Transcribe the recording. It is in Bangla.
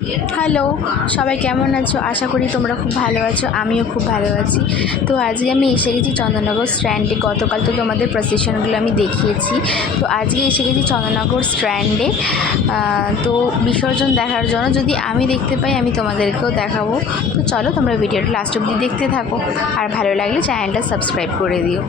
হ্যালো, সবাই কেমন আছো? আশা করি তোমরা খুব ভালো আছো, আমিও খুব ভালো আছি। তো আজকে আমি এসে গেছি চন্দননগর স্ট্র্যান্ডে। গতকাল তো তোমাদের প্রসেশনগুলো আমি দেখিয়েছি, তো আজকে এসে গেছি চন্দননগর স্ট্র্যান্ডে। তো বিসর্জন দেখার জন্য যদি আমি দেখতে পাই আমি তোমাদেরকেও দেখাবো। তো চলো তোমরা ভিডিওটা লাস্ট অবধি দেখতে থাকো, আর ভালো লাগলে চ্যানেলটা সাবস্ক্রাইব করে দিও।